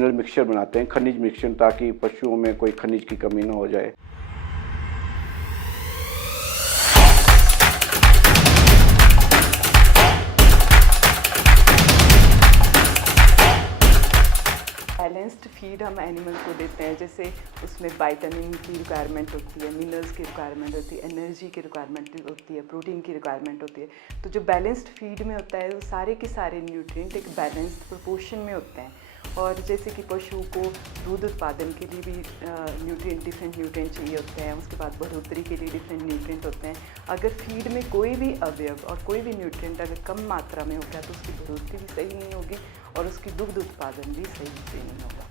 Mineral mixture बनाते हैं, खनिज मिक्सचर, ताकि पशुओं में कोई खनिज की कमी ना हो जाए। बैलेंस्ड फीड हम एनिमल को देते हैं, जैसे उसमें विटामिन की रिक्वायरमेंट होती है, मिनरल्स की रिक्वायरमेंट होती है, एनर्जी की रिक्वायरमेंट होती है, प्रोटीन की रिक्वायरमेंट होती है। तो जो बैलेंस्ड फीड में होता है वो सारे के सारे न्यूट्रिएंट एक बैलेंस्ड प्रोपोर्शन में होते हैं। और जैसे कि पशु को दूध उत्पादन के लिए भी डिफरेंट न्यूट्रिएंट चाहिए होते हैं, उसके बाद बढ़ोतरी के लिए डिफरेंट न्यूट्रिएंट होते हैं। अगर फीड में कोई भी अवयव और कोई भी न्यूट्रिएंट अगर कम मात्रा में होगा तो उसकी बढ़ोतरी भी सही नहीं होगी और उसकी दुग्ध उत्पादन भी सही से नहीं होगा।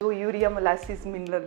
जो यूरिया मोलासिस मिनरल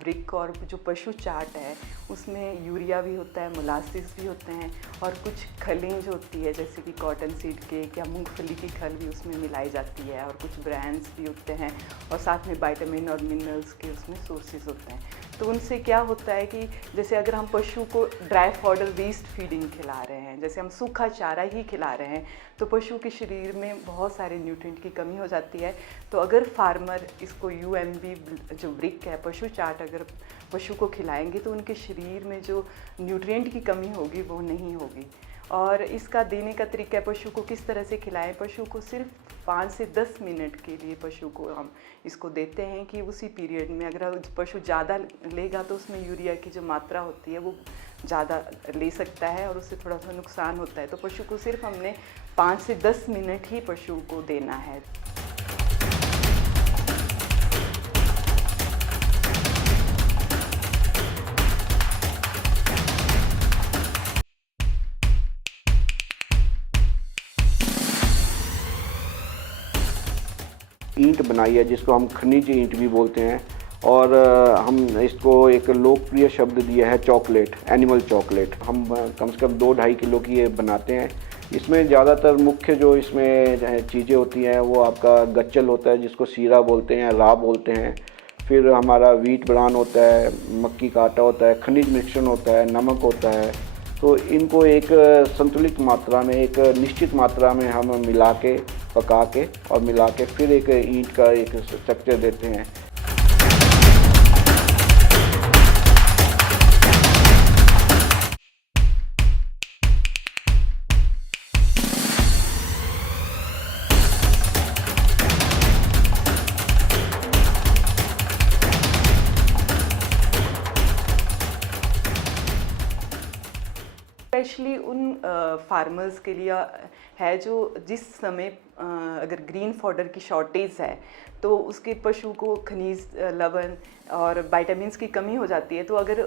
ब्रिक और जो पशु चार्ट है उसमें यूरिया भी होता है, मोलासिस भी होते हैं और कुछ खलें जो होती है जैसे कि कॉटन सीड केक या मूंगफली की खल भी उसमें मिलाई जाती है और कुछ ब्रांड्स भी होते हैं और साथ में विटामिन और मिनरल्स के उसमें सोर्सेज होते हैं। तो उनसे क्या होता है कि जैसे अगर हम पशु को ड्राई फॉडर वेस्ट फीडिंग खिला रहे हैं, जैसे हम सूखा चारा ही खिला रहे हैं, तो पशु के शरीर में बहुत सारे न्यूट्रिएंट की कमी हो जाती है। तो अगर फार्मर इसको यूएमबी जो ब्रिक है पशु चार्ट अगर पशु को खिलाएंगे तो उनके शरीर में जो न्यूट्रिएंट की कमी होगी वो नहीं होगी। और इसका देने का तरीका है पशु को किस तरह से खिलाएं। पशु को सिर्फ 5 से 10 मिनट के लिए पशु को हम इसको देते हैं कि उसी पीरियड में अगर पशु ज़्यादा लेगा तो उसमें यूरिया की जो मात्रा होती है वो ज़्यादा ले सकता है और उससे थोड़ा सा नुकसान होता है। तो पशु को सिर्फ हमने 5 से 10 मिनट ही पशु को देना है। ईंट बनाई है जिसको हम खनिज ईंट भी बोलते हैं और हम इसको एक लोकप्रिय शब्द दिया है चॉकलेट, एनिमल चॉकलेट। हम कम से कम 2-2.5 किलो की ये बनाते हैं। इसमें ज़्यादातर मुख्य जो इसमें चीज़ें होती हैं वो आपका गच्चल होता है जिसको सीरा बोलते हैं, रा बोलते हैं। फिर हमारा वीट ब्रान होता है, मक्की का आटा होता है, खनिज मिश्रण होता है, नमक होता है। तो इनको एक संतुलित मात्रा में, एक निश्चित मात्रा में हम मिला के, पका के और मिला के फिर एक ईंट का एक स्ट्रक्चर देते हैं। स्पेशली उन फार्मर्स के लिए है जो जिस समय अगर ग्रीन फॉडर की शॉर्टेज है तो उसके पशु को खनिज, लवण और विटामिन्स की कमी हो जाती है। तो अगर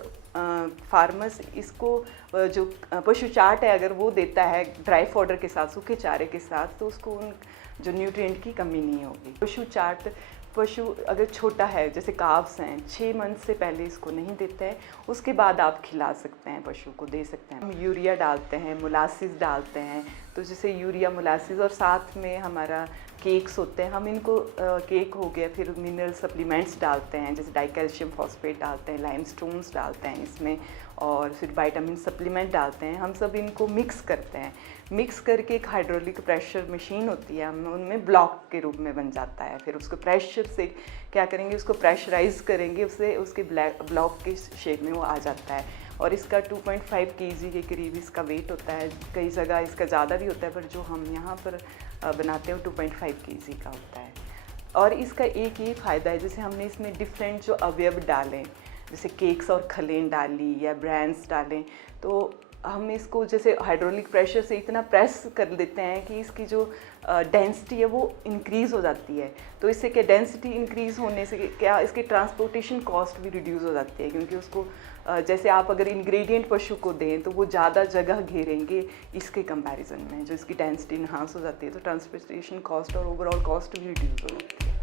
फार्मर्स इसको जो पशु चार्ट है अगर वो देता है ड्राई फॉडर के साथ, सूखे चारे के साथ, तो उसको उन जो न्यूट्रिएंट की कमी नहीं होगी। पशु चार्ट पशु अगर छोटा है, जैसे काव्स हैं, 6 मंथ से पहले इसको नहीं देते हैं, उसके बाद आप खिला सकते हैं, पशु को दे सकते हैं। हम यूरिया डालते हैं, मोलासिस डालते हैं, तो जैसे यूरिया, मोलासिस और साथ में हमारा केक्स होते हैं, हम इनको केक हो गया, फिर मिनरल सप्लीमेंट्स डालते हैं, जैसे डाइकैल्शियम फॉस्फेट डालते हैं, लाइमस्टोन्स डालते हैं इसमें और फिर विटामिन सप्लीमेंट डालते हैं। हम सब इनको मिक्स करते हैं। मिक्स करके एक हाइड्रोलिक प्रेशर मशीन होती है, हम उनमें ब्लॉक के रूप में बन जाता है। फिर उसको प्रेशर से क्या करेंगे, उसको प्रेशराइज करेंगे, उससे उसके ब्लॉक के शेप में वो आ जाता है। और इसका 2.5 kg के करीब इसका वेट होता है। कई जगह इसका ज़्यादा भी होता है, पर जो हम यहाँ पर बनाते हैं 2.5 kg का होता है। और इसका एक ये फ़ायदा है, जैसे हमने इसमें डिफरेंट जो अवयव डालें, जैसे केक्स और खलें डाली या ब्रांड्स डालें, तो हम इसको जैसे हाइड्रोलिक प्रेशर से इतना प्रेस कर देते हैं कि इसकी जो डेंसिटी है वो इंक्रीज़ हो जाती है। तो इससे क्या डेंसिटी इंक्रीज़ होने से क्या इसकी ट्रांसपोर्टेशन कॉस्ट भी रिड्यूस हो जाती है, क्योंकि उसको जैसे आप अगर इंग्रेडिएंट पशु को दें तो वो ज़्यादा जगह घेरेंगे इसके कंपैरिजन में, जो इसकी डेंसिटी इन्हांस हो जाती है, तो ट्रांसपोर्टेशन कॉस्ट और ओवरऑल कॉस्ट भी रिड्यूस हो जाती है।